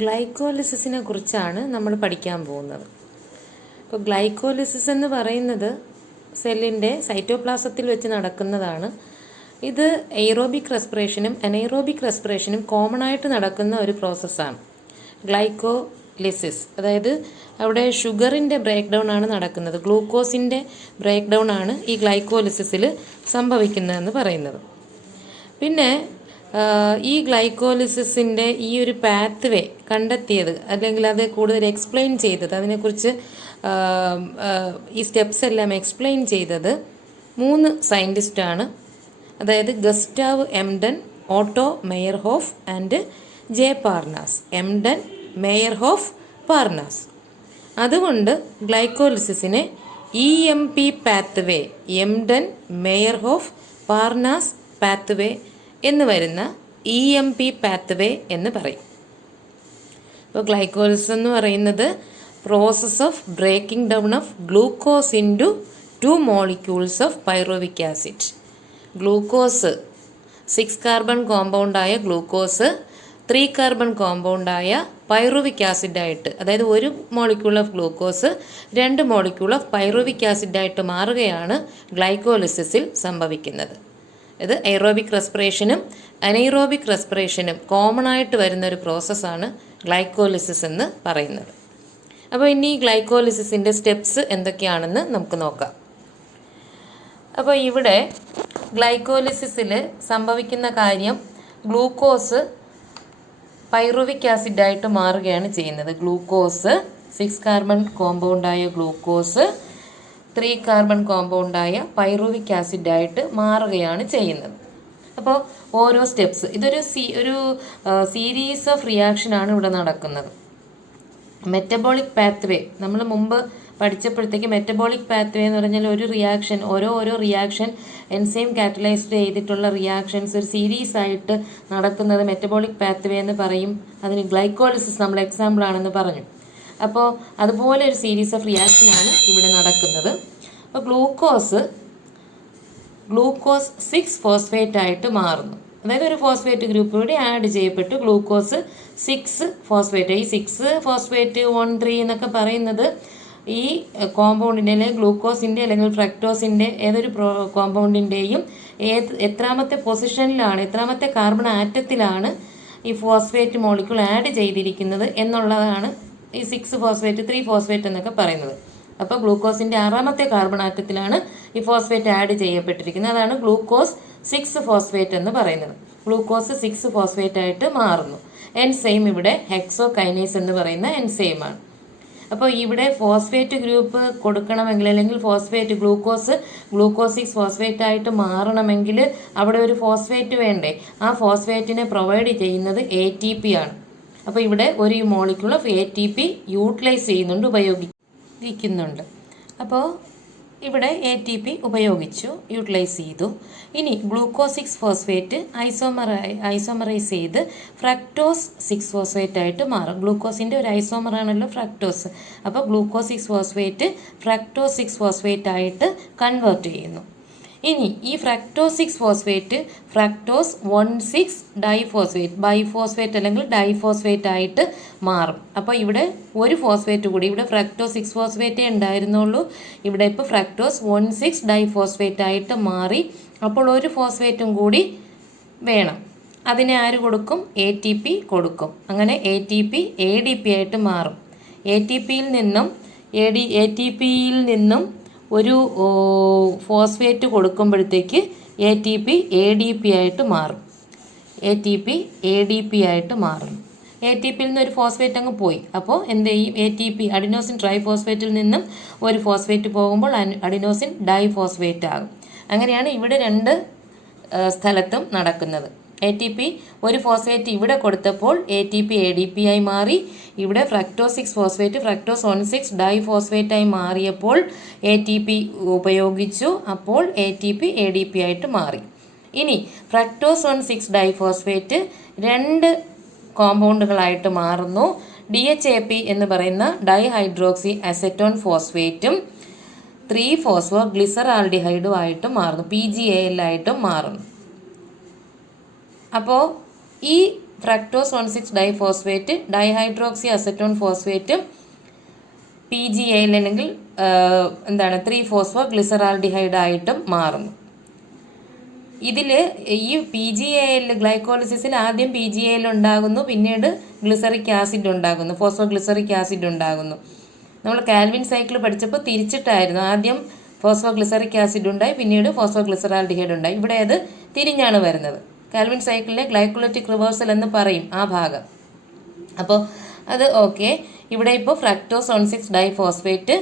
ഗ്ലൈക്കോലിസിസിനെ കുറിച്ചാണ് നമ്മൾ പഠിക്കാൻ പോകുന്നത്. ഇപ്പോൾ ഗ്ലൈക്കോലിസിസ് എന്ന് പറയുന്നത് സെല്ലിൻ്റെ സൈറ്റോപ്ലാസത്തിൽ വെച്ച് നടക്കുന്നതാണ്. ഇത് എയ്റോബിക് റെസ്പിറേഷനും അനൈറോബിക് റെസ്പിറേഷനും കോമൺ ആയിട്ട് നടക്കുന്ന ഒരു പ്രോസസ്സാണ് ഗ്ലൈക്കോലിസിസ്. അതായത് അവിടെ ഷുഗറിൻ്റെ ബ്രേക്ക് ഡൗൺ ആണ് നടക്കുന്നത്, ഗ്ലൂക്കോസിൻ്റെ ബ്രേക്ക് ഡൗൺ ആണ് ഈ ഗ്ലൈക്കോലിസിസിൽ സംഭവിക്കുന്നതെന്ന് പറയുന്നത്. പിന്നെ ഈ ഗ്ലൈക്കോലിസിസിൻ്റെ ഈ ഒരു പാത്ത് വേ കണ്ടെത്തിയത് അല്ലെങ്കിൽ അത് കൂടുതൽ എക്സ്പ്ലെയിൻ ചെയ്തത്, അതിനെക്കുറിച്ച് ഈ സ്റ്റെപ്സ് എല്ലാം എക്സ്പ്ലെയിൻ ചെയ്തത് 3 സയൻറ്റിസ്റ്റാണ്. അതായത് Gustav Embden, Otto Meyerhof and J Parnas. Embden, Meyerhof, Parnas. അതുകൊണ്ട് ഗ്ലൈക്കോലിസിസിനെ EMP pathway, Embden, Meyerhof, Parnas pathway എന്ന് വരുന്ന EMP പാത്ത് വേ എന്ന് പറയും. ഇപ്പോൾ ഗ്ലൈക്കോലിസിസ് എന്ന് പറയുന്നത് process of breaking down of glucose into 2 molecules of pyruvic acid. Glucose 6 carbon കോമ്പൗണ്ടായ ഗ്ലൂക്കോസ് 3 കാർബൺ കോമ്പൗണ്ടായ പൈറുവിക് ആസിഡായിട്ട്, അതായത് 1 molecule of glucose 2 molecule of pyruvic ആസിഡായിട്ട് മാറുകയാണ് ഗ്ലൈക്കോലിസിസിൽ സംഭവിക്കുന്നത്. ഇത് എയ്റോബിക് റെസ്പിറേഷനും അനൈറോബിക് റെസ്പിറേഷനും കോമൺ ആയിട്ട് വരുന്നൊരു പ്രോസസ്സാണ് ഗ്ലൈക്കോലിസിസ് എന്ന് പറയുന്നത്. അപ്പോൾ ഇനി ഗ്ലൈക്കോലിസിസിൻ്റെ സ്റ്റെപ്സ് എന്തൊക്കെയാണെന്ന് നമുക്ക് നോക്കാം. അപ്പോൾ ഇവിടെ ഗ്ലൈക്കോലിസിസിൽ സംഭവിക്കുന്ന കാര്യം, ഗ്ലൂക്കോസ് പൈറുവിക് ആസിഡായിട്ട് മാറുകയാണ് ചെയ്യുന്നത്. ഗ്ലൂക്കോസ് 6 കാർബൺ കോമ്പൗണ്ടായ ഗ്ലൂക്കോസ് 3 കാർബൺ കോമ്പൗണ്ടായ പൈറുവിക് ആസിഡായിട്ട് മാറുകയാണ് ചെയ്യുന്നത്. അപ്പോൾ ഓരോ സ്റ്റെപ്സ്, ഇതൊരു സീരീസ് ഓഫ് റിയാക്ഷനാണ് ഇവിടെ നടക്കുന്നത്. മെറ്റബോളിക് പാത്ത് വേ നമ്മൾ മുമ്പ് പഠിച്ചപ്പോഴത്തേക്ക് മെറ്റബോളിക് പാത്ത് വേ എന്ന് പറഞ്ഞാൽ ഒരു റിയാക്ഷൻ, ഓരോ റിയാക്ഷൻ എൻസൈം കാറ്റലൈസ്ഡ് ചെയ്തിട്ടുള്ള റിയാക്ഷൻസ് ഒരു സീരീസ് ആയിട്ട് നടക്കുന്നത് മെറ്റബോളിക് പാത്ത് വേ എന്ന് പറയും. അതിന് ഗ്ലൈക്കോളിസിസ് നമ്മൾ എക്സാമ്പിൾ ആണെന്ന് പറഞ്ഞു. അപ്പോൾ അതുപോലെ ഒരു സീരീസ് ഓഫ് റിയാക്ഷനാണ് ഇവിടെ നടക്കുന്നത്. അപ്പോൾ ഗ്ലൂക്കോസ് 6 ഫോസ്ഫേറ്റ് ആയിട്ട് മാറുന്നു. അതായത് ഒരു ഫോസ്ഫേറ്റ് ഗ്രൂപ്പ് കൂടി ആഡ് ചെയ്യപ്പെട്ടു ഗ്ലൂക്കോസ് 6 ഫോസ്ഫേറ്റ്. ഈ 6 ഫോസ്ഫേറ്റ് 1, 3 എന്നൊക്കെ പറയുന്നത് ഈ കോമ്പൗണ്ടിൻ്റെ അല്ലെങ്കിൽ ഗ്ലൂക്കോസിൻ്റെ അല്ലെങ്കിൽ ഫ്രക്ടോസിൻ്റെ ഏതൊരു കോമ്പൗണ്ടിൻ്റെയും എത്രാമത്തെ പൊസിഷനിലാണ്, എത്രാമത്തെ കാർബൺ ആറ്റത്തിലാണ് ഈ ഫോസ്ഫേറ്റ് മോളിക്യൂൾ ആഡ് ചെയ്തിരിക്കുന്നത് എന്നുള്ളതാണ് ഈ 6 ഫോസ്ഫേറ്റ് 3 ഫോസ്ഫേറ്റ് എന്നൊക്കെ പറയുന്നത്. അപ്പോൾ ഗ്ലൂക്കോസിൻ്റെ 6ാമത്തെ കാർബൺ ആറ്റത്തിലാണ് ഈ ഫോസ്ഫേറ്റ് ആഡ് ചെയ്യപ്പെട്ടിരിക്കുന്നത്. അതാണ് ഗ്ലൂക്കോസ് 6 ഫോസ്ഫേറ്റ് എന്ന് പറയുന്നത്. ഗ്ലൂക്കോസ് 6 ഫോസ്ഫേറ്റ് ആയിട്ട് മാറുന്നു. എൻസൈം ഇവിടെ ഹെക്സോകൈനേസ് എന്ന് പറയുന്ന എൻസൈമാണ്. അപ്പോൾ ഇവിടെ ഫോസ്ഫേറ്റ് ഗ്രൂപ്പ് കൊടുക്കണമെങ്കിൽ, അല്ലെങ്കിൽ ഗ്ലൂക്കോസ് 6 ഫോസ്ഫേറ്റ് ആയിട്ട് മാറണമെങ്കിൽ അവിടെ ഒരു ഫോസ്ഫേറ്റ് വേണ്ടേ? ആ ഫോസ്ഫേറ്റിനെ പ്രൊവൈഡ് ചെയ്യുന്നത് ATP ആണ്. അപ്പോൾ ഇവിടെ ഒരു മോളിക്യൂൾ ഓഫ് ATP യൂട്ടിലൈസ് ചെയ്യുന്നുണ്ട്, ഉപയോഗിക്കുന്നുണ്ട്. അപ്പോൾ ഇവിടെ ATP ഉപയോഗിച്ചു, യൂട്ടിലൈസ് ചെയ്തു. ഇനി ഗ്ലൂക്കോസ് 6 ഫോസ്ഫേറ്റ് ഐസോമറൈസ് ചെയ്ത് ഫ്രക്ടോസ് 6 ഫോസ്ഫേറ്റ് ആയിട്ട് മാറും. ഗ്ലൂക്കോസിൻ്റെ ഒരു ഐസോമറാണല്ലോ ഫ്രക്ടോസ്. അപ്പോൾ ഗ്ലൂക്കോസ് 6 ഫോസ്ഫേറ്റ് ഫ്രക്ടോസ് 6 ഫോസ്ഫേറ്റ് ആയിട്ട് കൺവേർട്ട് ചെയ്യുന്നു. ഇനി ഈ fructose 6 phosphate fructose 1,6 diphosphate, biphosphate അല്ലെങ്കിൽ ഡൈഫോസ്ഫേറ്റ് ആയിട്ട് മാറും. അപ്പോൾ ഇവിടെ ഒരു ഫോസ്ഫേറ്റ് കൂടി, ഇവിടെ ഫ്രക്ടോസ് 6 ഫോസ്ഫേറ്റേ ഉണ്ടായിരുന്നുള്ളൂ, ഇവിടെ ഇപ്പോൾ ഫ്രക്ടോസ് 1,6 ഡൈഫോസ്ഫേറ്റ് ആയിട്ട് മാറി. അപ്പോൾ ഒരു ഫോസ്ഫേറ്റും കൂടി വേണം. അതിനെ ആര് കൊടുക്കും? ATP കൊടുക്കും. അങ്ങനെ ATP ADP ആയിട്ട് മാറും. ATPയിൽ നിന്നും ഒരു ഫോസ്ഫേറ്റ് കൊടുക്കുമ്പോഴത്തേക്ക് ATP ADP ആയിട്ട് മാറും. ATP ADP ആയിട്ട് മാറും. ATPയിൽ നിന്ന് ഒരു ഫോസ്ഫേറ്റ് അങ്ങ് പോയി. അപ്പോൾ എന്ത് ചെയ്യും? ATP അഡിനോസിൻ ട്രൈഫോസ്ഫേറ്റിൽ നിന്നും ഒരു ഫോസ്ഫേറ്റ് പോകുമ്പോൾ അഡിനോസിൻ ഡൈഫോസ്ഫേറ്റ് ആകും. അങ്ങനെയാണ് ഇവിടെ 2 സ്ഥലത്തും നടക്കുന്നത്. ATP ഒരു ഫോസ്ഫേറ്റ് ഇവിടെ കൊടുത്തപ്പോൾ ATP ADP ആയി മാറി. ഇവിടെ ഫ്രക്ടോസ് 6 ഫോസ്ഫേറ്റ് ഫ്രക്ടോസ് 1,6 ഡൈഫോസ്ഫേറ്റായി മാറിയപ്പോൾ ATP ഉപയോഗിച്ചു. അപ്പോൾ ATP ADP ആയിട്ട് മാറി. ഇനി ഫ്രക്ടോസ് 1,6 ഡൈഫോസ്ഫേറ്റ് 2 കോമ്പൗണ്ടുകളായിട്ട് മാറുന്നു. DHAP എന്ന് പറയുന്ന ഡൈഹൈഡ്രോക്സി അസെറ്റോൺ ഫോസ്ഫേറ്റും 3-ഫോസ്ഫോ ഗ്ലിസറാൾഡിഹൈഡും ആയിട്ട് മാറുന്നു. PGAL ആയിട്ടും മാറുന്നു. അപ്പോൾ ഈ ഫ്രക്ടോസ് 1,6 ഡൈഫോസ്ഫേറ്റ് ഡൈഹൈഡ്രോക്സി അസറ്റോൺ ഫോസ്ഫേറ്റും PGAL അല്ലെങ്കിൽ 3-ഫോസ്ഫോ ഗ്ലിസറാൾഡിഹൈഡ് ആയിട്ടും മാറുന്നു. ഇതിൽ ഈ PGAL ഗ്ലൈക്കോളിസിസിൽ ആദ്യം PGAL ഉണ്ടാകുന്നു, പിന്നീട് ഗ്ലിസറിക് ആസിഡ് ഉണ്ടാകുന്നു, ഫോസ്ഫോ ഗ്ലിസറിക് ആസിഡ് ഉണ്ടാകുന്നു. നമ്മൾ കാൽവിൻ സൈക്കിൾ പഠിച്ചപ്പോൾ തിരിച്ചിട്ടായിരുന്നു. ആദ്യം ഫോസ്ഫോ ഗ്ലിസറിക് ആസിഡ് ഉണ്ടായി, പിന്നീട് ഫോസ്ഫോ ഗ്ലിസറാൾഡിഹൈഡ് ഉണ്ടായി. ഇവിടെ അത് തിരിഞ്ഞാണ് വരുന്നത്. കാൽവിൻ സൈക്കിളിനെ ഗ്ലൈക്കോളിറ്റിക് റിവേഴ്സൽ എന്ന് പറയും ആ ഭാഗം. അപ്പോൾ അത് ഓക്കെ. ഇവിടെ ഇപ്പോൾ ഫ്രക്ടോസ് 1,6 ഡൈഫോസ്ഫേറ്റ്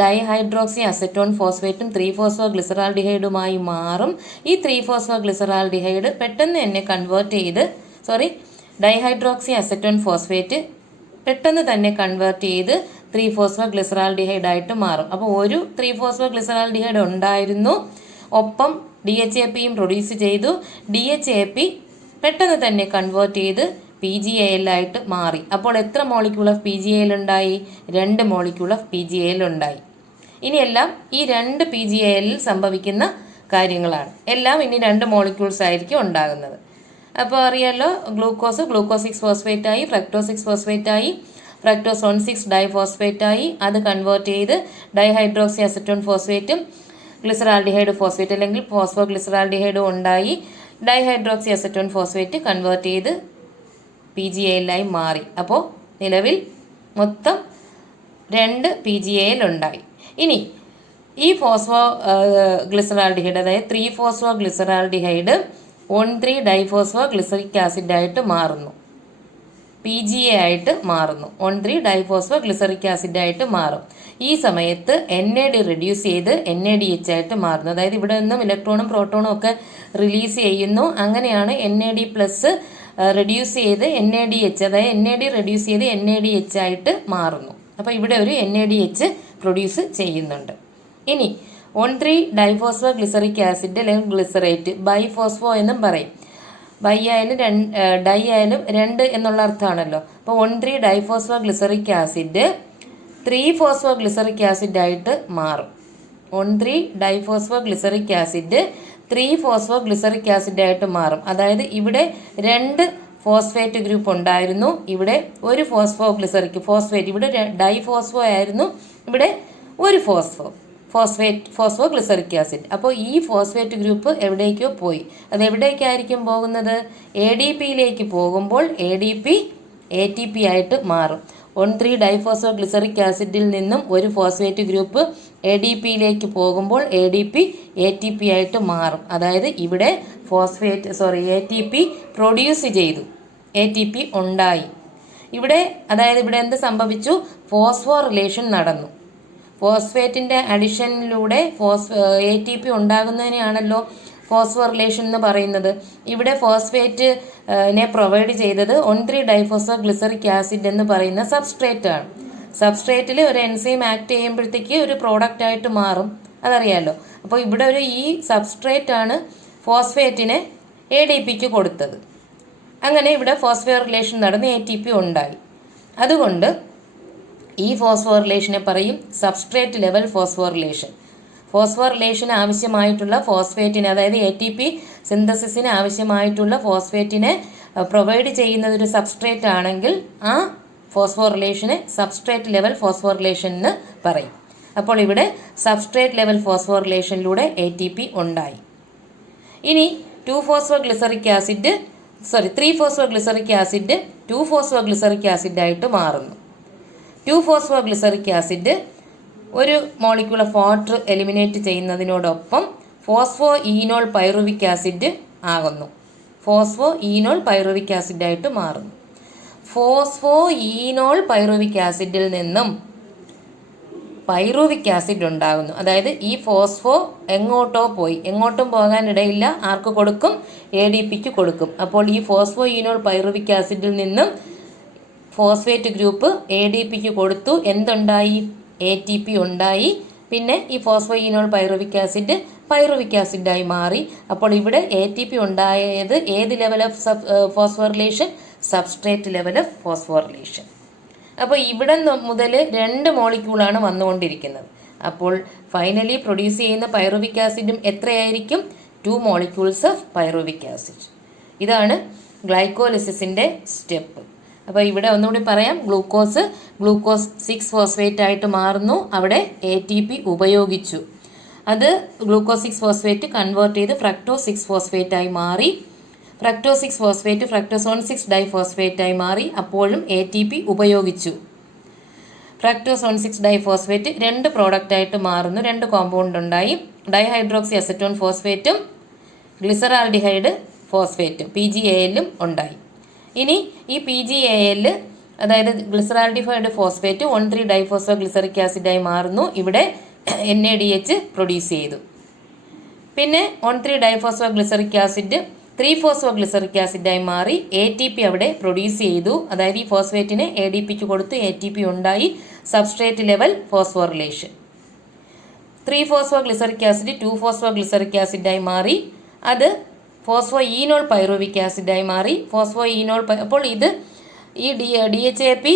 ഡൈഹൈഡ്രോക്സി അസറ്റോൺ ഫോസ്ഫേറ്റും 3-ഫോസ്ഫോ ഗ്ലിസറാൾഡിഹൈഡുമായി മാറും. ഈ 3-ഫോസ്ഫോ ഗ്ലിസറാൾഡിഹൈഡ് പെട്ടെന്ന് തന്നെ ഡൈഹൈഡ്രോക്സി അസറ്റോൺ ഫോസ്ഫേറ്റ് പെട്ടെന്ന് തന്നെ കൺവേർട്ട് ചെയ്ത് 3-ഫോസ്ഫോ ഗ്ലിസറാൾഡിഹൈഡ് ആയിട്ട് മാറും. അപ്പോൾ ഒരു 3-ഫോസ്ഫോ ഗ്ലിസറാൾഡിഹൈഡ് ഉണ്ടായിരുന്നു, ഒപ്പം DHAPയും പ്രൊഡ്യൂസ് ചെയ്തു. DHAP പെട്ടെന്ന് തന്നെ കൺവേർട്ട് ചെയ്ത് PGAL ആയിട്ട് മാറി. അപ്പോൾ എത്ര മോളിക്യൂൾ ഓഫ് PGAL ഉണ്ടായി? 2 മോളിക്യൂൾ ഓഫ് PGAL ഉണ്ടായി. ഇനിയെല്ലാം ഈ 2 PGAL സംഭവിക്കുന്ന കാര്യങ്ങളാണ്. എല്ലാം ഇനി 2 മോളിക്യൂൾസ് ആയിരിക്കും ഉണ്ടാകുന്നത്. അപ്പോൾ അറിയാമല്ലോ, ഗ്ലൂക്കോസ് 6 ഫോസ്ഫേറ്റ് ആയി, ഫ്രക്ടോസ് 6 ഫോസ്ഫേറ്റ് ആയി, ഫ്രക്ടോസ് 1,6 ഡൈഫോസ്ഫേറ്റ് ആയി. അത് കൺവേർട്ട് ചെയ്ത് ഡൈഹൈഡ്രോക്സി അസറ്റോൺ ഫോസ്ഫേറ്റും ഗ്ലിസറാൾഡിഹൈഡ് ഫോസ്ഫേറ്റ് അല്ലെങ്കിൽ ഫോസ്ഫോ ഗ്ലിസറാൾഡിഹൈഡും ഉണ്ടായി. ഡൈഹൈഡ്രോക്സി അസറ്റോൺ ഫോസ്ഫേറ്റ് കൺവേർട്ട് ചെയ്ത് PGAL ആയി മാറി. അപ്പോൾ നിലവിൽ മൊത്തം 2 PGAL ഉണ്ടായി. ഇനി ഈ ഫോസ്ഫോ ഗ്ലിസറാൾഡിഹൈഡ്, അതായത് 3-ഫോസ്ഫോ ഗ്ലിസറാൾഡിഹൈഡ് 1,3 ഡൈഫോസ്ഫോ ഗ്ലിസറിക് ആസിഡ് ആയിട്ട് മാറുന്നു, PGA ആയിട്ട് മാറുന്നു. 1,3 ഡൈഫോസ്ഫോ ഗ്ലിസറിക് ആസിഡ് ആയിട്ട് മാറും. ഈ സമയത്ത് NAD റെഡ്യൂസ് ചെയ്ത് NADH ആയിട്ട് മാറുന്നു. അതായത് ഇവിടെ നിന്നും ഇലക്ട്രോണും പ്രോട്ടോണും ഒക്കെ റിലീസ് ചെയ്യുന്നു. അങ്ങനെയാണ് NAD പ്ലസ് റെഡ്യൂസ് ചെയ്ത് NADH, അതായത് NAD റെഡ്യൂസ് ചെയ്ത് NADH ആയിട്ട് മാറുന്നു. അപ്പോൾ ഇവിടെ ഒരു NADH പ്രൊഡ്യൂസ് ചെയ്യുന്നുണ്ട്. ഇനി 1,3 ഡൈഫോസ്ഫോ ഗ്ലിസറിക് ആസിഡ് അല്ലെങ്കിൽ ഗ്ലിസറേറ്റ്, ബൈഫോസ്ഫോ എന്നും പറയും. ബൈ ആയാലും ഡൈ ആയാലും 2 എന്നുള്ള അർത്ഥമാണല്ലോ. അപ്പോൾ 1,3 ഡൈഫോസ്ഫോ ഗ്ലിസറിക് ആസിഡ് 3-ഫോസ്ഫോ ഗ്ലിസറിക് ആസിഡ് ആയിട്ട് മാറും. 1,3 ഡൈഫോസ്ഫോ ഗ്ലിസറിക് ആസിഡ് 3-ഫോസ്ഫോ ഗ്ലിസറിക് ആസിഡ് ആയിട്ട് മാറും. അതായത് ഇവിടെ 2 ഫോസ്ഫേറ്റ് ഗ്രൂപ്പ് ഉണ്ടായിരുന്നു, ഇവിടെ ഒരു ഫോസ്ഫേറ്റ്, ഇവിടെ ഡൈഫോസ്ഫോ ആയിരുന്നു, ഇവിടെ ഒരു ഫോസ്ഫോ ഗ്ലിസറിക് ആസിഡ്. അപ്പോൾ ഈ ഫോസ്ഫേറ്റ് ഗ്രൂപ്പ് എവിടേക്കോ പോയി. അത് എവിടേക്കായിരിക്കും പോകുന്നത്? ADPയിലേക്ക് പോകുമ്പോൾ ADP ATP ആയിട്ട് മാറും. 1,3 ഡൈഫോസ്ഫോ ഗ്ലിസറിക് ആസിഡിൽ നിന്നും ഒരു ഫോസ്ഫേറ്റ് ഗ്രൂപ്പ് ADPയിലേക്ക് പോകുമ്പോൾ ADP ATP ആയിട്ട് മാറും. അതായത് ഇവിടെ ATP പ്രൊഡ്യൂസ് ചെയ്തു, ATP ഉണ്ടായി. ഇവിടെ എന്ത് സംഭവിച്ചു? ഫോസ്ഫോ റിലേഷൻ നടന്നു. ഫോസ്ഫേറ്റിൻ്റെ അഡിഷനിലൂടെ ATP ഉണ്ടാകുന്നതിനെയാണല്ലോ ഫോസ്ഫോ റിലേഷൻ എന്ന് പറയുന്നത്. ഇവിടെ ഫോസ്ഫേറ്റിനെ പ്രൊവൈഡ് ചെയ്തത് 1,3 ഡൈഫോസ്ഫോ ഗ്ലിസറിക് ആസിഡ് എന്ന് പറയുന്ന സബ്സ്ട്രേറ്റ് ആണ്. സബ്സ്ട്രേറ്റിൽ ഒരു എൻസൈം ആക്ട് ചെയ്യുമ്പോഴത്തേക്ക് ഒരു പ്രോഡക്റ്റ് ആയിട്ട് മാറും, അതറിയാമല്ലോ. അപ്പോൾ ഇവിടെ ഈ സബ്സ്ട്രേറ്റ് ആണ് ഫോസ്ഫേറ്റിനെ ADPക്ക് കൊടുത്തത്. അങ്ങനെ ഇവിടെ ഫോസ്ഫോ റിലേഷൻ നടന്ന് ATP ഉണ്ടായി. അതുകൊണ്ട് ഈ ഫോസ്ഫോ റിലേഷനെ പറയും സബ്സ്ട്രേറ്റ് ലെവൽ ഫോസ്ഫോ റിലേഷൻ. ഫോസ്ഫോ റിലേഷന് ആവശ്യമായിട്ടുള്ള ഫോസ്ഫേറ്റിനെ, അതായത് ATP സിന്തസിസിന് ആവശ്യമായിട്ടുള്ള ഫോസ്ഫേറ്റിനെ പ്രൊവൈഡ് ചെയ്യുന്നത് ഒരു സബ്സ്ട്രേറ്റ് ആണെങ്കിൽ ആ ഫോസ്ഫോ റിലേഷനെ സബ്സ്ട്രേറ്റ് ലെവൽ ഫോസ്ഫോ റിലേഷൻ എന്ന് പറയും. അപ്പോൾ ഇവിടെ സബ്സ്ട്രേറ്റ് ലെവൽ ഫോസ്ഫോ റിലേഷനിലൂടെ ATP ഉണ്ടായി. ഇനി 3-ഫോസ്ഫോ ഗ്ലിസറിക് ആസിഡ് 2-ഫോസ്ഫോ ഗ്ലിസറിക് ആസിഡ് ആയിട്ട് മാറുന്നു. 2-ഫോസ്ഫോ ഗ്ലിസറിക് ആസിഡ് ഒരു മോളിക്യൂൾ ഓഫ് വാട്ടർ എലിമിനേറ്റ് ചെയ്യുന്നതിനോടൊപ്പം ഫോസ്ഫോ ഈനോൾ പൈറുവിക് ആസിഡ് ആകുന്നു. ഫോസ്ഫോ ഈനോൾ പൈറുവിക് ആസിഡ് ആയിട്ട് മാറുന്നു. ഫോസ്ഫോ ഈനോൾ പൈറുവിക് ആസിഡിൽ നിന്നും പൈറുവിക് ആസിഡ് ഉണ്ടാകുന്നു. അതായത് ഈ ഫോസ്ഫോ എങ്ങോട്ടും പോകാനിടയില്ല. ആർക്ക് കൊടുക്കും? ADPക്ക് കൊടുക്കും. അപ്പോൾ ഈ ഫോസ്ഫോ ഈനോൾ പൈറുവിക് ആസിഡിൽ നിന്നും ഫോസ്ഫേറ്റ് ഗ്രൂപ്പ് ADPക്ക് കൊടുത്തു. എന്തുണ്ടായി? ATP ഉണ്ടായി. പിന്നെ ഈ ഫോസ്ഫോ ഈനോൾ പൈറുവിക് ആസിഡായി മാറി. അപ്പോൾ ഇവിടെ ATP ഉണ്ടായത് ഏത് level of phosphorylation? Substrate level of phosphorylation. അപ്പോൾ ഇവിടെ മുതൽ 2 മോളിക്യൂളാണ് വന്നുകൊണ്ടിരിക്കുന്നത്. അപ്പോൾ ഫൈനലി പ്രൊഡ്യൂസ് ചെയ്യുന്ന പൈറുവിക് ആസിഡും എത്രയായിരിക്കും? 2 മോളിക്യൂൾസ് ഓഫ് പൈറുവിക് ആസിഡ്. ഇതാണ് ഗ്ലൈക്കോലിസിസിൻ്റെ സ്റ്റെപ്പ്. അപ്പോൾ ഇവിടെ ഒന്നുകൂടി പറയാം, ഗ്ലൂക്കോസ് 6 ഫോസ്ഫേറ്റ് ആയിട്ട് മാറുന്നു. അവിടെ ATP ഉപയോഗിച്ചു. അത് ഗ്ലൂക്കോസ് 6 ഫോസ്ഫേറ്റ് കൺവേർട്ട് ചെയ്ത് ഫ്രക്ടോസ് 6 ഫോസ്ഫേറ്റ് ആയി മാറി. ഫ്രക്ടോസ് 6 ഫോസ്ഫേറ്റ് ഫ്രക്ടോസോൺ 6 ഡൈഫോസ്ഫേറ്റ് ആയി മാറി. അപ്പോഴും ATP ഉപയോഗിച്ചു. ഫ്രക്ടോസോൺ 6 ഡൈഫോസ്ഫേറ്റ് 2 പ്രോഡക്റ്റായിട്ട് മാറുന്നു. 2 കോമ്പൗണ്ട് ഉണ്ടായി. ഡൈഹൈഡ്രോക്സി അസറ്റോൺ ഫോസ്ഫേറ്റും ഗ്ലിസറാൾഡിഹൈഡ് ഫോസ്ഫേറ്റും PGAL ഉണ്ടായി. ഇനി ഈ PGAL, അതായത് ഗ്ലിസറാൾഡിഹൈഡ് ഫോസ്ഫേറ്റ് 1,3 ഡൈഫോസ്ഫോ ഗ്ലിസറിക് ആസിഡായി മാറുന്നു. ഇവിടെ NADH പ്രൊഡ്യൂസ് ചെയ്തു. പിന്നെ 1,3 ഡൈഫോസ്ഫോ ഗ്ലിസറിക് ആസിഡ് 3-ഫോസ്ഫോ ഗ്ലിസറിക് ആസിഡായി മാറി. ATP അവിടെ പ്രൊഡ്യൂസ് ചെയ്തു. അതായത് ഈ ഫോസ്ഫേറ്റിനെ ADPക്ക് കൊടുത്ത് ATP ഉണ്ടായി. Substrate level phosphorylation. 3-ഫോസ്ഫോ ഗ്ലിസറിക് ആസിഡ് 2-ഫോസ്ഫോ ഗ്ലിസറിക് ആസിഡായി മാറി. അത് ഫോസ്ഫോ ഈനോൾ പൈറുവിക് ആസിഡായി മാറി. ഫോസ്ഫോ ഈനോൾ അപ്പോൾ ഇത് ഈ DHAP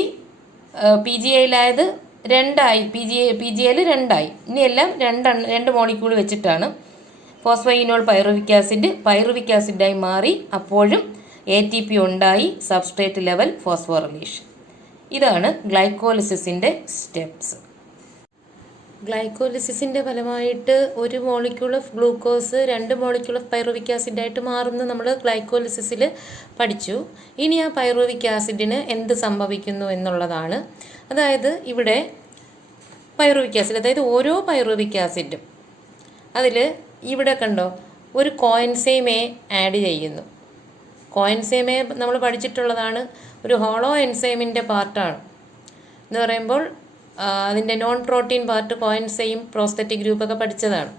PGAയിലായത് 2ആയി. PGAൽ 2ആയി. ഇനിയെല്ലാം 2 മോളിക്യൂൾ വെച്ചിട്ടാണ്. ഫോസ്ഫോ ഈനോൾ പൈറുവിക് ആസിഡായി മാറി. അപ്പോഴും ATP ഉണ്ടായി. Substrate level phosphorylation. ഇതാണ് ഗ്ലൈക്കോലിസിസിൻ്റെ സ്റ്റെപ്സ്. ഗ്ലൈക്കോലിസിസിൻ്റെ ഫലമായിട്ട് 1 molecule of glucose 2 molecule of pyruvic ആസിഡായിട്ട് മാറുന്നു. നമ്മൾ ഗ്ലൈക്കോലിസിസിൽ പഠിച്ചു. ഇനി ആ പൈറുവിക് ആസിഡിന് എന്ത് സംഭവിക്കുന്നു എന്നുള്ളതാണ്. അതായത് ഇവിടെ പൈറുവിക് ആസിഡ്, അതായത് ഓരോ പൈറുവിക് ആസിഡും അതിൽ ഇവിടെ കണ്ടോ ഒരു കോഎൻസൈം എ ആഡ് ചെയ്യുന്നു. കോഎൻസൈം എ നമ്മൾ പഠിച്ചിട്ടുള്ളതാണ്. ഒരു ഹോളോ എൻസൈമിൻ്റെ പാർട്ടാണ് എന്ന് പറയുമ്പോൾ അതിൻ്റെ non protein part coenzyme, prosthetic ഗ്രൂപ്പൊക്കെ പഠിച്ചതാണ്.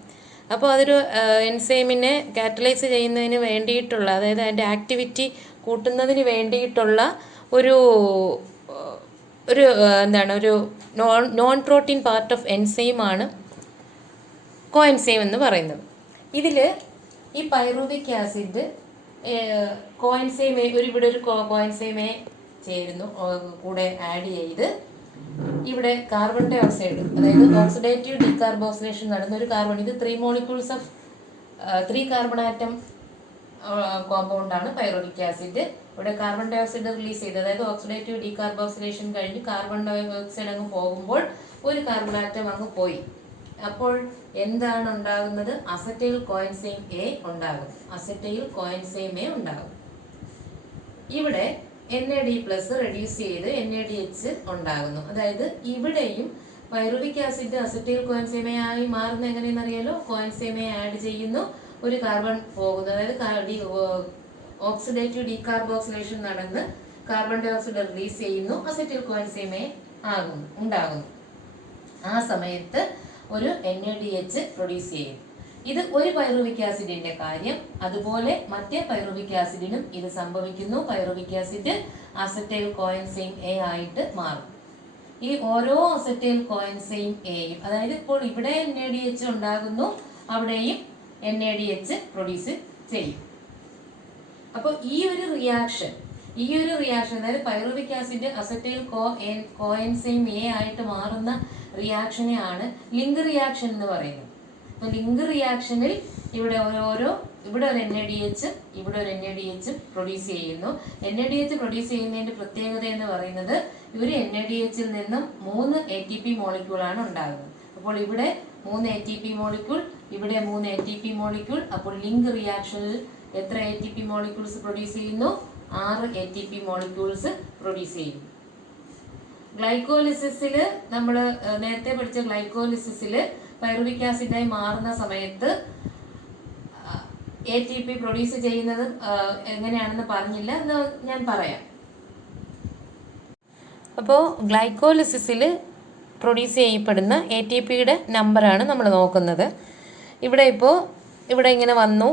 അപ്പോൾ അതൊരു എൻസൈമിനെ കാറ്റലൈസ് ചെയ്യുന്നതിന് വേണ്ടിയിട്ടുള്ള, അതായത് അതിൻ്റെ ആക്ടിവിറ്റി കൂട്ടുന്നതിന് വേണ്ടിയിട്ടുള്ള ഒരു നോൺ പ്രോട്ടീൻ പാർട്ട് ഓഫ് എൻസൈമാണ് കോഎൻസൈം എന്ന് പറയുന്നത്. ഇതിൽ ഈ പൈറുവിക് ആസിഡ് കോഎൻസൈം ഇവിടെ ഒരു കോഎൻസൈം ചേരുന്നു, കൂടെ ആഡ് ചെയ്ത് ഇവിടെ കാർബൺ ഡൈ ഓക്സൈഡ്, അതായത് ഓക്സിഡേറ്റീവ് ഡീകാർബോക്സിലേഷൻ നടന്ന ഒരു കാർബൺ, ഇത് 3 മോളിക്യൂൾസ് ഓഫ് 3 കാർബൺ ആറ്റം കോമ്പൗണ്ടാണ് പൈറുവിക് ആസിഡ്. ഇവിടെ കാർബൺ ഡൈ ഓക്സൈഡ് റിലീസ് ചെയ്ത്, അതായത് ഓക്സിഡേറ്റീവ് ഡീകാർബോക്സിലേഷൻ കഴിഞ്ഞ് കാർബൺ ഡൈ ഓക്സൈഡ് അങ്ങ് പോകുമ്പോൾ ഒരു കാർബൺ ആറ്റം അങ്ങ് പോയി. അപ്പോൾ എന്താണ് ഉണ്ടാകുന്നത്? അസറ്റൈൽ കോഎൻസൈം എ ഉണ്ടാകും. അസറ്റൈൽ കോഎൻസൈം എ ഉണ്ടാകും. ഇവിടെ NAD+ റെഡ്യൂസ് ചെയ്ത് NADH ഉണ്ടാകുന്നു. അതായത് ഇവിടെയും pyruvic acid acetyl coenzyme A ആയി മാറുന്ന എങ്ങനെയെന്ന് അറിയാലോ. കോഎൻസൈം എ ആഡ് ചെയ്യുന്നു, ഒരു കാർബൺ പോകുന്നു, അതായത് ഓക്സിഡേറ്റീവ് ഡീകാർബോക്സിലേഷൻ നടന്ന് കാർബൺ ഡൈ ഓക്സൈഡ് റിലീസ് ചെയ്യുന്നു, അസറ്റൈൽ കോഎൻസൈം എ ഉണ്ടാകുന്നു. ആ സമയത്ത് ഒരു NADH പ്രൊഡ്യൂസ് ചെയ്യും. ഇത് ഒരു പൈറുവിക് ആസിഡിന്റെ കാര്യം. അതുപോലെ മറ്റേ പൈറുവിക് ആസിഡിനും ഇത് സംഭവിക്കുന്നു. Pyruvic acid acetyl coenzyme A ആയിട്ട് മാറും. ഈ ഓരോ അസറ്റൈൽ കോഎൻസൈം എയും, അതായത് ഇപ്പോൾ ഇവിടെ NADH ഉണ്ടാകുന്നു, അവിടെയും NADH പ്രൊഡ്യൂസ് ചെയ്യും. അപ്പോൾ ഈ ഒരു റിയാക്ഷൻ, അതായത് pyruvic acid acetyl coenzyme A ആയിട്ട് മാറുന്ന റിയാക്ഷനെയാണ് ലിങ്ക് റിയാക്ഷൻ എന്ന് പറയുന്നത്. അപ്പോൾ ലിങ്ക് റിയാക്ഷനിൽ ഇവിടെ ഒരു NADH, ഇവിടെ ഒരു NADH പ്രൊഡ്യൂസ് ചെയ്യുന്നു. NADH പ്രൊഡ്യൂസ് ചെയ്യുന്നതിന്റെ പ്രത്യേകത എന്ന് പറയുന്നത് ഒരു NADHൽ നിന്നും 3 ATP മോളിക്യൂളാണ് ഉണ്ടാകുന്നത്. അപ്പോൾ ഇവിടെ 3 ATP മോളിക്യൂൾ, ഇവിടെ 3 ATP മോളിക്യൂൾ. അപ്പോൾ ലിങ്ക് റിയാക്ഷനിൽ എത്ര ATP മോളിക്യൂൾസ് പ്രൊഡ്യൂസ് ചെയ്യുന്നു? 6 ATP മോളിക്യൂൾസ് പ്രൊഡ്യൂസ് ചെയ്യുന്നു. ഗ്ലൈക്കോലിസിസിൽ നമ്മൾ നേരത്തെ പഠിച്ച ഗ്ലൈക്കോലിസിസിൽ പൈറുവിക് ആസിഡായി മാറുന്ന സമയത്ത് ATP പ്രൊഡ്യൂസ് ചെയ്യുന്നത് എങ്ങനെയാണെന്ന് പറഞ്ഞില്ല, എന്ന് ഞാൻ പറയാം. അപ്പോൾ ഗ്ലൈക്കോലിസിസിൽ പ്രൊഡ്യൂസ് ചെയ്യപ്പെടുന്ന ATPയുടെ നമ്പറാണ് നമ്മൾ നോക്കുന്നത്. ഇവിടെ ഇങ്ങനെ വന്നു,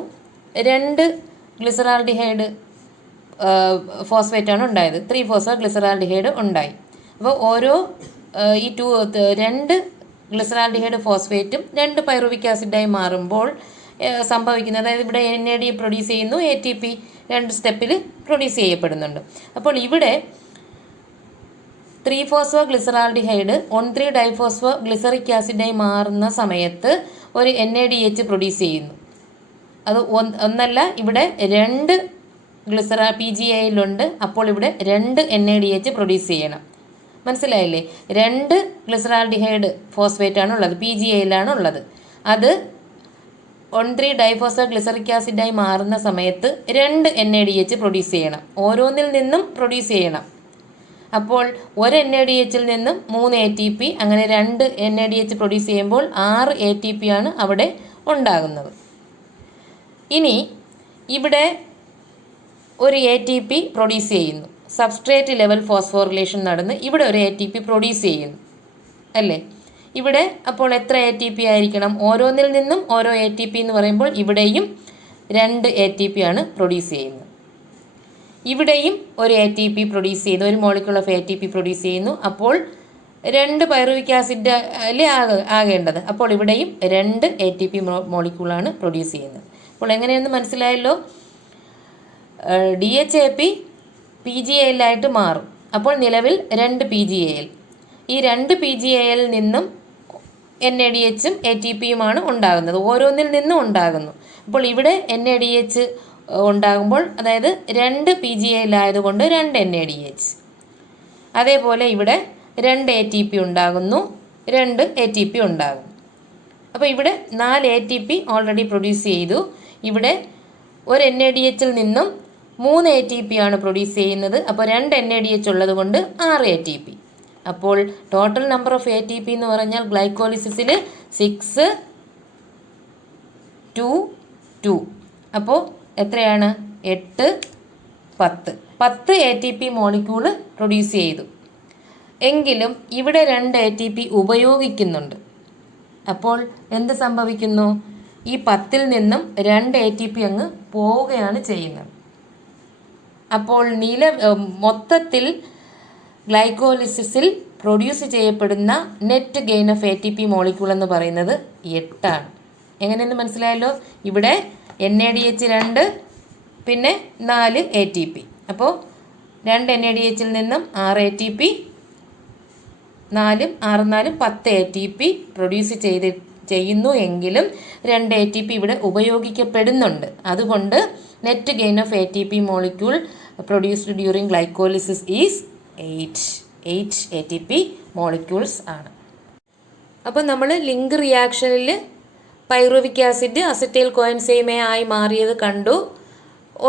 2 ഗ്ലിസറാൾഡിഹൈഡ് ഫോസ്ഫേറ്റാണ് ഉണ്ടായത്. 3-ഫോസ്ഫോ ഗ്ലിസറാൾഡിഹൈഡ് ഉണ്ടായി. അപ്പോൾ ഓരോ ഈ 2 ഗ്ലിസറാൾഡിഹൈഡ് ഫോസ്ഫേറ്റും 2 പൈറുവിക് ആസിഡായി മാറുമ്പോൾ സംഭവിക്കുന്നത്, അതായത് ഇവിടെ NAD പ്രൊഡ്യൂസ് ചെയ്യുന്നു, ATP 2 സ്റ്റെപ്പിൽ പ്രൊഡ്യൂസ് ചെയ്യപ്പെടുന്നുണ്ട്. അപ്പോൾ ഇവിടെ 3-ഫോസ്ഫോ ഗ്ലിസറാൾഡിഹൈഡ് 1,3 ഡൈഫോസ്ഫോ ഗ്ലിസറിക് ആസിഡായി മാറുന്ന സമയത്ത് ഒരു NADH പ്രൊഡ്യൂസ് ചെയ്യുന്നു. അത് ഒന്നല്ല, ഇവിടെ 2 PGAയിലുണ്ട്. അപ്പോൾ ഇവിടെ 2 NADH പ്രൊഡ്യൂസ് ചെയ്യണം. മനസ്സിലായില്ലേ? 2 ഗ്ലിസറാൽഡിഹൈഡ് ഫോസ്ഫേറ്റ് ആണ് ഉള്ളത്, PGAയിലാണ് ഉള്ളത്. അത് 1,3-ഡൈഫോസ്ഫോഗ്ലിസറിക് ആസിഡായി മാറുന്ന സമയത്ത് 2 NADH പ്രൊഡ്യൂസ് ചെയ്യണം. ഓരോന്നിൽ നിന്നും പ്രൊഡ്യൂസ് ചെയ്യണം. അപ്പോൾ ഒരു NADHൽ നിന്നും 3 ATP, അങ്ങനെ 2 NADH പ്രൊഡ്യൂസ് ചെയ്യുമ്പോൾ 6 ATP ആണ് അവിടെ ഉണ്ടാകുന്നത്. ഇനി ഇവിടെ ഒരു ATP പ്രൊഡ്യൂസ് ചെയ്യുന്നു. സബ്സ്ട്രേറ്റ് ലെവൽ ഫോസ്ഫോറിലേഷൻ നടന്ന് ഇവിടെ ഒരു ATP പ്രൊഡ്യൂസ് ചെയ്യുന്നു അല്ലേ? ഇവിടെ അപ്പോൾ എത്ര ATP ആയിരിക്കണം? ഓരോന്നിൽ നിന്നും ഓരോ ATP എന്ന് പറയുമ്പോൾ ഇവിടെയും 2 ATP ആണ് പ്രൊഡ്യൂസ് ചെയ്യുന്നത്. ഇവിടെയും ഒരു ATP പ്രൊഡ്യൂസ് ചെയ്യുന്നു, ഒരു മോളിക്യൂൾ ഓഫ് ATP പ്രൊഡ്യൂസ് ചെയ്യുന്നു. അപ്പോൾ 2 പൈറുവിക് ആസിഡ് അല്ലേ ആകേണ്ടത്. അപ്പോൾ ഇവിടെയും 2 ATP മോളിക്യൂളാണ് പ്രൊഡ്യൂസ് ചെയ്യുന്നത്. അപ്പോൾ എങ്ങനെയെന്ന് മനസ്സിലായല്ലോ? DHAP PGAയിലായിട്ട് മാറും. അപ്പോൾ നിലവിൽ 2 PGAL. ഈ 2 PGAൽ നിന്നും NADHും ATPയുമാണ് ഉണ്ടാകുന്നത്. ഓരോന്നിൽ നിന്നും ഉണ്ടാകുന്നു. അപ്പോൾ ഇവിടെ NADH ഉണ്ടാകുമ്പോൾ, അതായത് 2 PGAയിലായതുകൊണ്ട് 2 NADH. അതേപോലെ ഇവിടെ 2 ATP ഉണ്ടാകുന്നു, 2 ATP ഉണ്ടാകും. അപ്പോൾ ഇവിടെ 4 ATP ഓൾറെഡി പ്രൊഡ്യൂസ് ചെയ്തു. ഇവിടെ ഒരു NADHൽ നിന്നും 3 ATP ആണ് പ്രൊഡ്യൂസ് ചെയ്യുന്നത്. അപ്പോൾ 2 NADH ഉള്ളത് കൊണ്ട് 6 ATP. അപ്പോൾ ടോട്ടൽ നമ്പർ ഓഫ് ATP എന്ന് പറഞ്ഞാൽ ഗ്ലൈക്കോളിസിസിൽ 6, 2, 2. അപ്പോൾ എത്രയാണ്? 8, 10 ATP മോളിക്യൂള് പ്രൊഡ്യൂസ് ചെയ്തു. എങ്കിലും ഇവിടെ 2 ATP ഉപയോഗിക്കുന്നുണ്ട്. അപ്പോൾ എന്ത് സംഭവിക്കുന്നു? ഈ 10ൽ നിന്നും 2 ATP അങ്ങ് പോവുകയാണ് ചെയ്യുന്നത്. അപ്പോൾ മൊത്തത്തിൽ ഗ്ലൈക്കോലിസിസിൽ പ്രൊഡ്യൂസ് ചെയ്യപ്പെടുന്ന net gain of ATP molecule എന്ന് പറയുന്നത് 8 ആണ്. എങ്ങനെയെന്ന് മനസ്സിലായല്ലോ? ഇവിടെ NADH 2, പിന്നെ 4 ATP. അപ്പോൾ 2 NADHൽ നിന്നും 6 ATP, 4, 6, 4, 10 ATP പ്രൊഡ്യൂസ് ചെയ്യുന്നു. എങ്കിലും 2 ATP ഇവിടെ ഉപയോഗിക്കപ്പെടുന്നുണ്ട്. അതുകൊണ്ട് net gain of ATP molecule produced during glycolysis is 8 ATP molecules ആണ്. അപ്പോൾ നമ്മൾ ലിങ്ക് റിയാക്ഷനിൽ പൈറുവിക് ആസിഡ് അസറ്റൈൽ കോഎൻസൈമേ ആയി മാറിയത് കണ്ടു.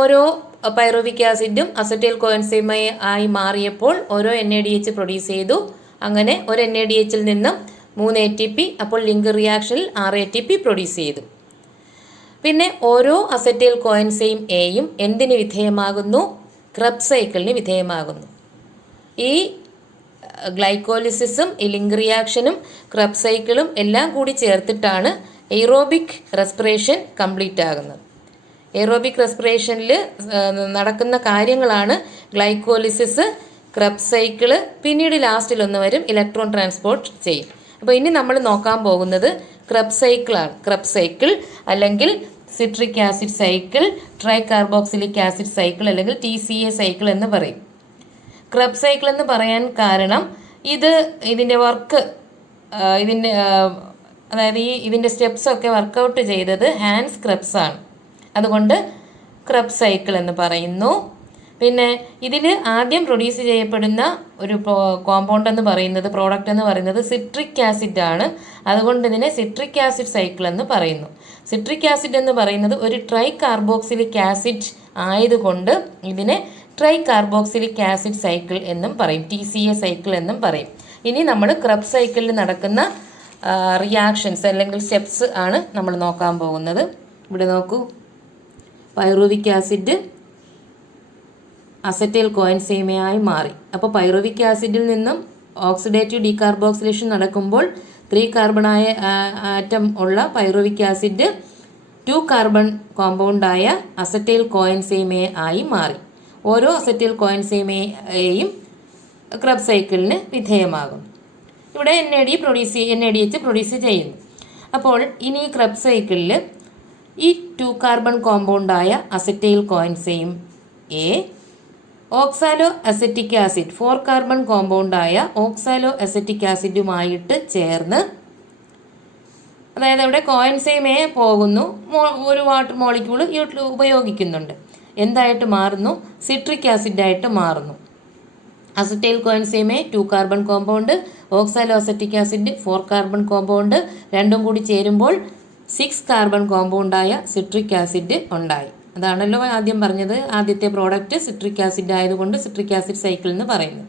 ഓരോ പൈറുവിക് ആസിഡും അസറ്റൈൽ കോഎൻസൈമേ ആയി മാറിയപ്പോൾ ഓരോ NADH പ്രൊഡ്യൂസ് ചെയ്തു. അങ്ങനെ ഒരു NADHൽ നിന്നും 3 ATP, അപ്പോൾ ലിങ്ക് റിയാക്ഷനിൽ 6 ATP പ്രൊഡ്യൂസ് ചെയ്തു. പിന്നെ ഓരോ അസറ്റൈൽ കോഎൻസൈം എയും എന്തിന് വിധേയമാകുന്നു? ക്രബ് സൈക്കിളിന് വിധേയമാകുന്നു. ഈ ഗ്ലൈക്കോലിസിസും ഈ ലിങ്ക് റിയാക്ഷനും ക്രബ് സൈക്കിളും എല്ലാം കൂടി ചേർത്തിട്ടാണ് എയ്റോബിക് റെസ്പിറേഷൻ കംപ്ലീറ്റ് ആകുന്നത്. എയ്റോബിക് റെസ്പിറേഷനിൽ നടക്കുന്ന കാര്യങ്ങളാണ് ഗ്ലൈക്കോലിസിസ്, ക്രബ് സൈക്കിള്, പിന്നീട് ലാസ്റ്റിലൊന്ന് വരും ഇലക്ട്രോൺ ട്രാൻസ്പോർട്ട് ചെയ്യും. അപ്പോൾ ഇനി നമ്മൾ നോക്കാൻ പോകുന്നത് ക്രബ് സൈക്കിളാണ്. ക്രബ് സൈക്കിൾ അല്ലെങ്കിൽ citric acid cycle, try carboxylic acid cycle അല്ലെങ്കിൽ TCA സൈക്കിൾ എന്ന് പറയും. ക്രബ് സൈക്കിൾ എന്ന് പറയാൻ കാരണം ഇതിൻ്റെ വർക്ക്, അതായത് ഇതിൻ്റെ സ്റ്റെപ്സൊക്കെ വർക്കൗട്ട് ചെയ്തത് ഹാൻസ് ക്രബ്സ് ആണ്. അതുകൊണ്ട് ക്രബ് സൈക്കിൾ എന്ന് പറയുന്നു. പിന്നെ ഇതിൽ ആദ്യം പ്രൊഡ്യൂസ് ചെയ്യപ്പെടുന്ന ഒരു കോമ്പൗണ്ട് എന്ന് പറയുന്നത്, പ്രോഡക്റ്റ് എന്ന് പറയുന്നത് സിട്രിക് ആസിഡ് ആണ്. അതുകൊണ്ട് ഇതിനെ സിട്രിക് ആസിഡ് സൈക്കിൾ എന്ന് പറയുന്നു. സിട്രിക് ആസിഡ് എന്ന് പറയുന്നത് ഒരു ട്രൈ കാർബോക്സിലിക് ആസിഡ് ആയതുകൊണ്ട് ഇതിനെ ട്രൈ കാർബോക്സിലിക് ആസിഡ് സൈക്കിൾ എന്നും പറയും, TCA സൈക്കിൾ എന്നും പറയും. ഇനി നമ്മൾ ക്രബ് സൈക്കിളിൽ നടക്കുന്ന റിയാക്ഷൻസ് അല്ലെങ്കിൽ സ്റ്റെപ്സ് ആണ് നമ്മൾ നോക്കാൻ പോകുന്നത്. ഇവിടെ നോക്കൂ, പൈറുവിക് ആസിഡ് അസറ്റൈൽ കോഎൻസൈമയായി മാറി. അപ്പോൾ പൈറുവിക് ആസിഡിൽ നിന്നും ഓക്സിഡേറ്റീവ് ഡീകാർബോക്സിലേഷൻ നടക്കുമ്പോൾ 3 കാർബണായ ആറ്റം ഉള്ള പൈറുവിക് ആസിഡ് 2 കാർബൺ കോമ്പൗണ്ടായ അസറ്റൈൽ കോഎൻസൈമേ ആയി മാറി. ഓരോ അസറ്റൈൽ കോഎൻസൈമേയും ക്രബ് സൈക്കിളിന് വിധേയമാകും. ഇവിടെ NADH പ്രൊഡ്യൂസ് ചെയ്യുന്നു. അപ്പോൾ ഇനി ക്രബ് സൈക്കിളിൽ ഈ 2 കാർബൺ കോമ്പൗണ്ടായ acetyl coenzyme A oxaloacetic acid 4 carbon കോമ്പൗണ്ടായ ഓക്സാലോ അസറ്റിക് ആസിഡുമായിട്ട് ചേർന്ന്, അതായത് അവിടെ കോഎൻസൈം എ പോകുന്നു, ഒരു വാട്ടർ മോളിക്യൂൾ ഉപയോഗിക്കുന്നുണ്ട്. എന്തായിട്ട് മാറുന്നു? സിട്രിക് ആസിഡായിട്ട് മാറുന്നു. അസറ്റൈൽ കോഎൻസൈമെ 2 carbon compound, oxaloacetic acid 4 carbon compound, രണ്ടും കൂടി ചേരുമ്പോൾ 6 കാർബൺ കോമ്പൗണ്ടായ സിട്രിക് ആസിഡ് ഉണ്ടായി. അതാണല്ലോ ആദ്യം പറഞ്ഞത്, ആദ്യത്തെ പ്രോഡക്റ്റ് സിട്രിക് ആസിഡ് ആയതുകൊണ്ട് സിട്രിക് ആസിഡ് സൈക്കിൾ എന്ന് പറയുന്നു.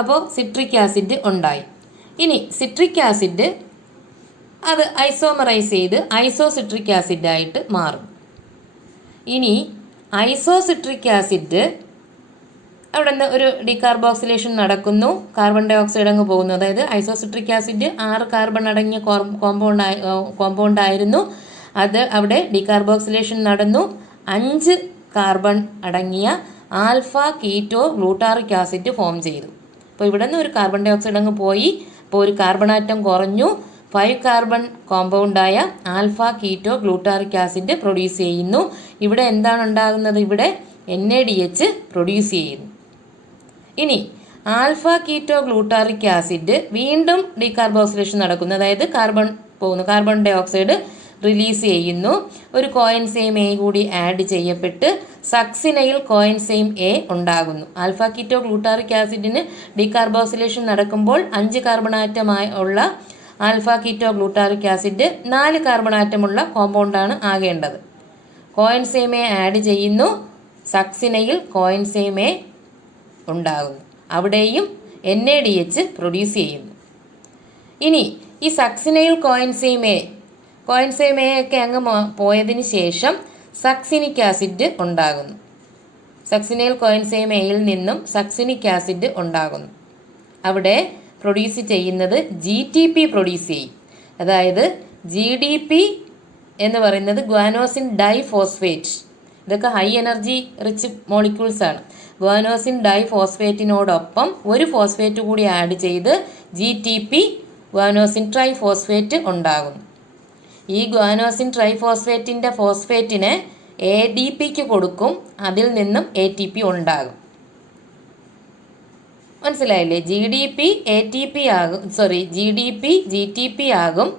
അപ്പോൾ സിട്രിക് ആസിഡ് ഉണ്ടായി. ഇനി സിട്രിക് ആസിഡ് അത് ഐസോമറൈസ് ചെയ്ത് ഐസോസിട്രിക് ആസിഡായിട്ട് മാറും. ഇനി ഐസോസിട്രിക് ആസിഡ് അവിടെ നിന്ന് ഒരു ഡീകാർബോക്സിലേഷൻ നടക്കുന്നു, കാർബൺ ഡൈ ഓക്സൈഡ് അങ്ങ് പോകുന്നു. അതായത് ഐസോസിട്രിക് ആസിഡ് 6 കാർബൺ അടങ്ങിയ കോമ്പൗണ്ട് ആയിരുന്നു. അത് അവിടെ ഡീകാർബോക്സിലേഷൻ നടന്നു, 5 കാർബൺ അടങ്ങിയ alpha keto glutaric acid form ചെയ്തു. അപ്പോൾ ഇവിടെ നിന്ന് ഒരു കാർബൺ ഡൈ ഓക്സൈഡ് അങ്ങ് പോയി, അപ്പോൾ ഒരു കാർബൺ ആറ്റം കുറഞ്ഞു, 5 കാർബൺ കോമ്പൗണ്ടായ alpha keto glutaric acid produce ചെയ്യുന്നു. ഇവിടെ എന്താണ് ഉണ്ടാകുന്നത്? ഇവിടെ NADH പ്രൊഡ്യൂസ് ചെയ്യുന്നു. ഇനി ആൽഫ കീറ്റോ ഗ്ലൂട്ടാറിക് ആസിഡ് വീണ്ടും ഡീകാർബോക്സിലേഷൻ നടക്കുന്നു. അതായത് കാർബൺ പോകുന്നു, കാർബൺ ഡൈ ഓക്സൈഡ് റിലീസ് ചെയ്യുന്നു. ഒരു കോഎൻസൈം എ കൂടി ആഡ് ചെയ്യപ്പെട്ട് സക്സിനൈൽ കോഎൻസൈം എ ഉണ്ടാകുന്നു. ആൽഫ കീറ്റോ ഗ്ലൂട്ടാറിക് ആസിഡിന് ഡീകാർബോക്സിലേഷൻ നടക്കുമ്പോൾ 5 കാർബൺ ആറ്റമായി ഉള്ള alpha keto glutaric acid 4 carbon ആറ്റമുള്ള കോമ്പൗണ്ടാണ് ആകേണ്ടത്. കോഎൻസൈം എ ആഡ് ചെയ്യുന്നു, സക്സിനൈൽ കോഎൻസൈം എ ഉണ്ടാകുന്നു. അവിടെയും NADH പ്രൊഡ്യൂസ് ചെയ്യുന്നു. ഇനി ഈ സക്സിനൈൽ കോഎൻസൈം എ ഒക്കെ അങ്ങ് പോയതിന് ശേഷം സക്സിനിക് ആസിഡ് ഉണ്ടാകുന്നു. സക്സിനൈൽ കോഎൻസൈം എയിൽ നിന്നും സക്സിനിക് ആസിഡ് ഉണ്ടാകുന്നു. അവിടെ പ്രൊഡ്യൂസ് ചെയ്യുന്നത് GTP പ്രൊഡ്യൂസ് ചെയ്യും. അതായത് GDP എന്ന് പറയുന്നത് ഗ്വാനോസിൻ ഡൈഫോസ്ഫേറ്റ്. ഇതൊക്കെ ഹൈ എനർജി റിച്ച് മോളിക്യൂൾസ് ആണ്. ഗ്വാനോസിൻ ഡൈഫോസ്ഫേറ്റിനോടൊപ്പം ഒരു ഫോസ്ഫേറ്റ് കൂടി ആഡ് ചെയ്ത് GTP ഗ്വാനോസിൻ ട്രൈഫോസ്ഫേറ്റ് ഉണ്ടാകുന്നു. ഈ ഗ്വാനോസിൻ ട്രൈഫോസ്ഫേറ്റിൻ്റെ ഫോസ്ഫേറ്റിനെ ADPക്ക് കൊടുക്കും, അതിൽ നിന്നും ATP ഉണ്ടാകും. മനസ്സിലായില്ലേ? GDP ATP ആകും, GDP GTP ആകും.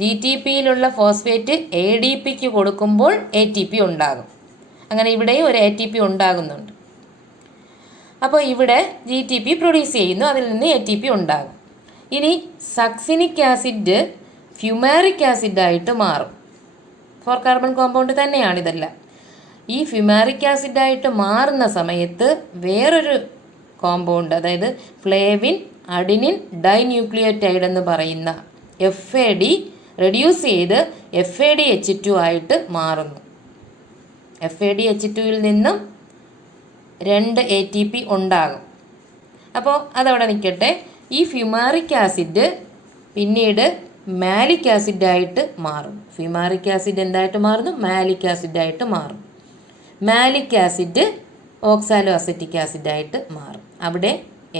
GTPയിലുള്ള ഫോസ്ഫേറ്റ് ADPക്ക് കൊടുക്കുമ്പോൾ ATP ഉണ്ടാകും. അങ്ങനെ ഇവിടെയും ഒരു ATP ഉണ്ടാകുന്നുണ്ട്. അപ്പോൾ ഇവിടെ GTP പ്രൊഡ്യൂസ് ചെയ്യുന്നു, അതിൽ നിന്ന് ATP ഉണ്ടാകും. ഇനി സക്സിനിക് ആസിഡ് ഫ്യൂമാറിക് ആസിഡായിട്ട് മാറും. 4 കാർബൺ കോമ്പൗണ്ട് തന്നെയാണ് ഇതെല്ലാം. ഈ ഫ്യൂമാറിക് ആസിഡായിട്ട് മാറുന്ന സമയത്ത് വേറൊരു കോമ്പൗണ്ട്, അതായത് ഫ്ലേവിൻ അഡിനിൻ ഡൈന്യൂക്ലിയോറ്റൈഡ് എന്ന് പറയുന്ന FAD റെഡ്യൂസ് ചെയ്ത് FADH2 ആയിട്ട് മാറുന്നു. FADH2ൽ നിന്നും 2 ATP ഉണ്ടാകും. അപ്പോൾ അതവിടെ നിൽക്കട്ടെ. ഈ ഫ്യൂമാറിക് ആസിഡ് പിന്നീട് മാലിക് ആസിഡായിട്ട് മാറും. ഫ്യൂമാറിക് ആസിഡ് എന്തായിട്ട് മാറുന്നു? മാലിക് ആസിഡായിട്ട് മാറും. മാലിക് ആസിഡ് ഓക്സാലോ അസറ്റിക് ആസിഡായിട്ട് മാറും. അവിടെ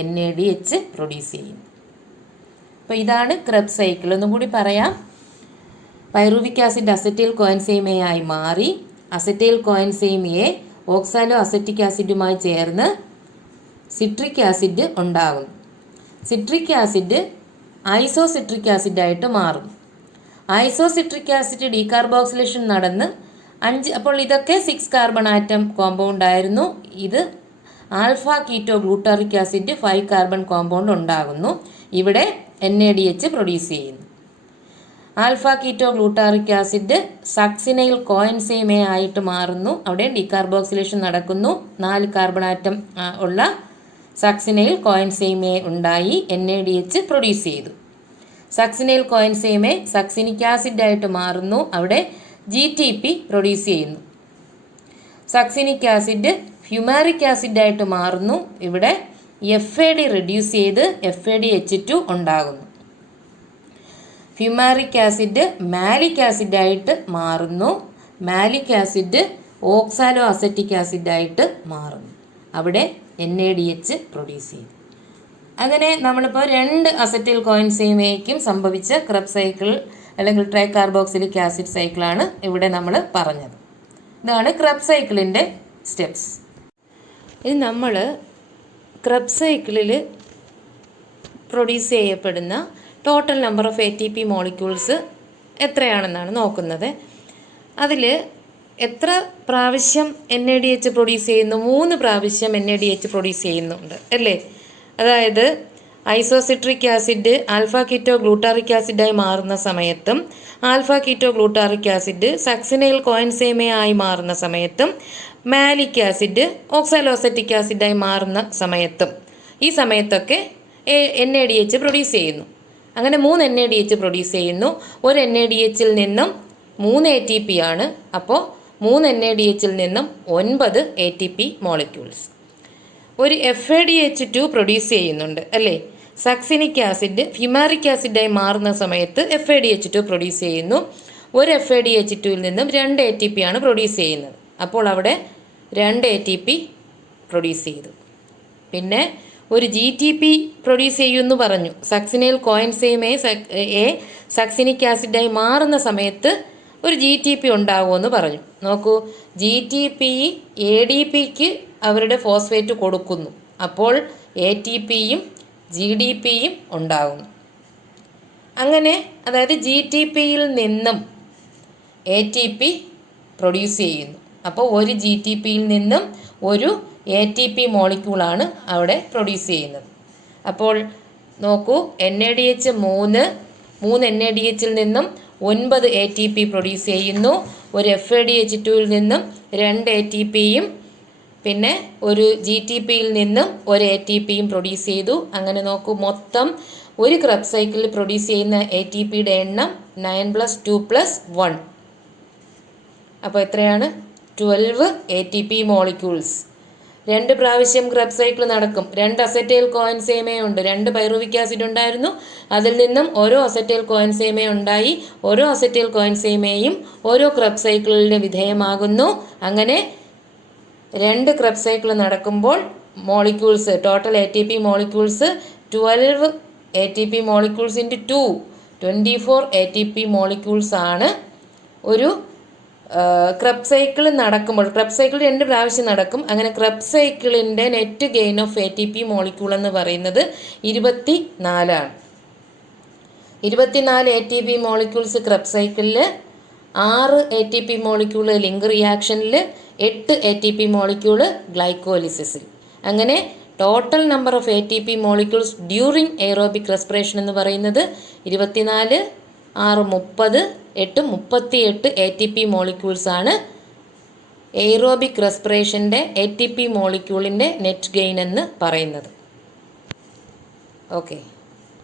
NADH പ്രൊഡ്യൂസ് ചെയ്യും. അപ്പോൾ ഇതാണ് ക്രെബ്സ് സൈക്കിൾ. ഒന്നും കൂടി പറയാം. Pyruvic acid acetyl coenzyme A ആയി മാറി, acetyl coenzyme A oxaloacetic ആസിഡുമായി ചേർന്ന് സിട്രിക് ആസിഡ് ഉണ്ടാകുന്നു. സിട്രിക് ആസിഡ് ഐസോസിട്രിക് ആസിഡായിട്ട് മാറും. ഐസോസിട്രിക് ആസിഡ് ഡീകാർബോക്സിലേഷൻ നടന്ന് 5, അപ്പോൾ ഇതൊക്കെ 6 കാർബൺ ആറ്റം കോമ്പൗണ്ട് ആയിരുന്നു. ഇത് alpha keto glutaric acid 5 carbon compound ഉണ്ടാകുന്നു. ഇവിടെ NADH പ്രൊഡ്യൂസ് ചെയ്യുന്നു. Alpha keto glutaric acid succinyl coenzyme A ആയിട്ട് മാറുന്നു. അവിടെ ഡീകാർബോക്സിലേഷൻ നടക്കുന്നു. 4 കാർബൺ ആറ്റം ഉള്ള സക്സിനൈൽ കോഎൻസൈം എ ഉണ്ടായി, NADH പ്രൊഡ്യൂസ് ചെയ്തു. സക്സിനൈൽ കോഎൻസൈം എ സക്സിനിക് ആസിഡായിട്ട് മാറുന്നു. അവിടെ GTP പ്രൊഡ്യൂസ് ചെയ്യുന്നു. സക്സിനിക് ആസിഡ് ഫ്യൂമാറിക് ആസിഡായിട്ട് മാറുന്നു. ഇവിടെ FAD റെഡ്യൂസ് ചെയ്ത് FADH2 ഉണ്ടാകുന്നു. ഫ്യൂമാറിക് ആസിഡ് മാലിക് ആസിഡായിട്ട് മാറുന്നു. മാലിക് ആസിഡ് ഓക്സാലോ അസറ്റിക് ആസിഡായിട്ട് മാറുന്നു. അവിടെ NADH പ്രൊഡ്യൂസ് ചെയ്തു. അങ്ങനെ നമ്മളിപ്പോൾ 2 അസറ്റൈൽ കോഎൻസൈം എയ്ക്കും സംഭവിച്ച ക്രെബ്സ് സൈക്കിൾ അല്ലെങ്കിൽ ട്രൈ കാർബോക്സിലിക് ആസിഡ് സൈക്കിളാണ് ഇവിടെ നമ്മൾ പറഞ്ഞത്. ഇതാണ് ക്രെബ്സ് സൈക്കിളിൻ്റെ സ്റ്റെപ്സ്. ഇനി നമ്മൾ ക്രെബ്സ് സൈക്കിളിൽ പ്രൊഡ്യൂസ് ചെയ്യപ്പെടുന്ന total number of ATP molecules എത്രയാണെന്നാണ് നോക്കുന്നത്. അതിൽ എത്ര പ്രാവശ്യം NADH പ്രൊഡ്യൂസ് ചെയ്യുന്നു? 3 പ്രാവശ്യം NADH പ്രൊഡ്യൂസ് ചെയ്യുന്നുണ്ട് അല്ലേ? അതായത് isocitric acid alpha keto glutaric ആസിഡായി മാറുന്ന സമയത്തും alpha keto glutaric acid succinyl കോഎൻസൈമായി മാറുന്ന സമയത്തും മാലിക് ആസിഡ് ഓക്സാലോസെറ്റിക് ആസിഡായി മാറുന്ന സമയത്തും ഈ സമയത്തൊക്കെ NADH പ്രൊഡ്യൂസ് ചെയ്യുന്നു. അങ്ങനെ 3 NADH പ്രൊഡ്യൂസ് ചെയ്യുന്നു. ഒരു NADHൽ നിന്നും 3 ATP ആണ്. അപ്പോൾ 3 NADHൽ നിന്നും 9 ATP മോളിക്യൂൾസ്. ഒരു FADH2 പ്രൊഡ്യൂസ് ചെയ്യുന്നുണ്ട് അല്ലേ? സക്സിനിക് ആസിഡ് ഫ്യുമാറിക് ആസിഡായി മാറുന്ന സമയത്ത് FADH2 പ്രൊഡ്യൂസ് ചെയ്യുന്നു. ഒരു FADH2ൽ നിന്നും 2 ATP ആണ് പ്രൊഡ്യൂസ് ചെയ്യുന്നത്. അപ്പോൾ അവിടെ 2 ATP പ്രൊഡ്യൂസ് ചെയ്തു. പിന്നെ ഒരു GTP പ്രൊഡ്യൂസ് ചെയ്യുമെന്ന് പറഞ്ഞു. സക്സിനൈൽ കോഎൻസൈം എ സക്സിനിക് ആസിഡായി മാറുന്ന സമയത്ത് ഒരു GTP ഉണ്ടാകുമെന്ന് പറഞ്ഞു. നോക്കൂ, GTP ADPക്ക് അവരുടെ ഫോസ്ഫേറ്റ് കൊടുക്കുന്നു. അപ്പോൾ ATPയും GDPയും ഉണ്ടാകുന്നു. അങ്ങനെ അതായത് GTPയിൽ നിന്നും ATP പ്രൊഡ്യൂസ് ചെയ്യുന്നു. അപ്പോൾ ഒരു GTPയിൽ നിന്നും ഒരു ATP മോളിക്യൂളാണ് അവിടെ പ്രൊഡ്യൂസ് ചെയ്യുന്നത്. അപ്പോൾ നോക്കൂ, NADH 3 NADHൽ നിന്നും 9 ATP പ്രൊഡ്യൂസ് ചെയ്യുന്നു. ഒരു FADH2ൽ നിന്നും 2 ATPയും പിന്നെ ഒരു GTPയിൽ നിന്നും 1 ATPയും പ്രൊഡ്യൂസ് ചെയ്തു. അങ്ങനെ നോക്കൂ, മൊത്തം ഒരു ക്രബ് സൈക്കിളിൽ പ്രൊഡ്യൂസ് ചെയ്യുന്ന ATPയുടെ എണ്ണം 9+2+1. അപ്പോൾ എത്രയാണ്? 12 ATP മോളിക്യൂൾസ്. 2 പ്രാവശ്യം ക്രബ് സൈക്കിൾ നടക്കും. 2 അസറ്റൈൽ കോഎൻസൈമേ ഉണ്ട്. 2 പൈറുവിക് ആസിഡ് ഉണ്ടായിരുന്നു. അതിൽ നിന്നും ഓരോ അസറ്റൈൽ കോഎൻസൈമേ ഉണ്ടായി. ഓരോ അസറ്റൈൽ കോഎൻസൈമേയും ഓരോ ക്രബ് സൈക്കിളിന് വിധേയമാകുന്നു. അങ്ങനെ 2 ക്രബ് സൈക്കിൾ നടക്കുമ്പോൾ molecules total ATP molecules 12 ATP molecules into 2 24 ATP molecules ആണ് ഒരു ക്രബ് സൈക്കിൾ നടക്കുമ്പോൾ. ക്രബ് സൈക്കിൾ 2 പ്രാവശ്യം നടക്കും. അങ്ങനെ ക്രബ് സൈക്കിളിൻ്റെ net gain of ATP molecule എന്ന് പറയുന്നത് 24 ആണ്. 24 ATP മോളിക്യൂൾസ് ക്രബ് സൈക്കിളിൽ, 6 ATP മോളിക്യൂള് ലിങ്ക് റിയാക്ഷനിൽ, 8 ATP മോളിക്യൂള് ഗ്ലൈക്കോലിസിസിൽ. അങ്ങനെ total number of ATP molecules during aerobic respiration എന്ന് പറയുന്നത് 24, 6 30, 8 38 ATP മോളിക്യൂൾസ് ആണ് എയറോബിക് റെസ്പിറേഷൻ്റെ ATP മോളിക്യൂളിൻ്റെ നെറ്റ് ഗെയിൻ എന്ന് പറയുന്നത്. ഓക്കെ.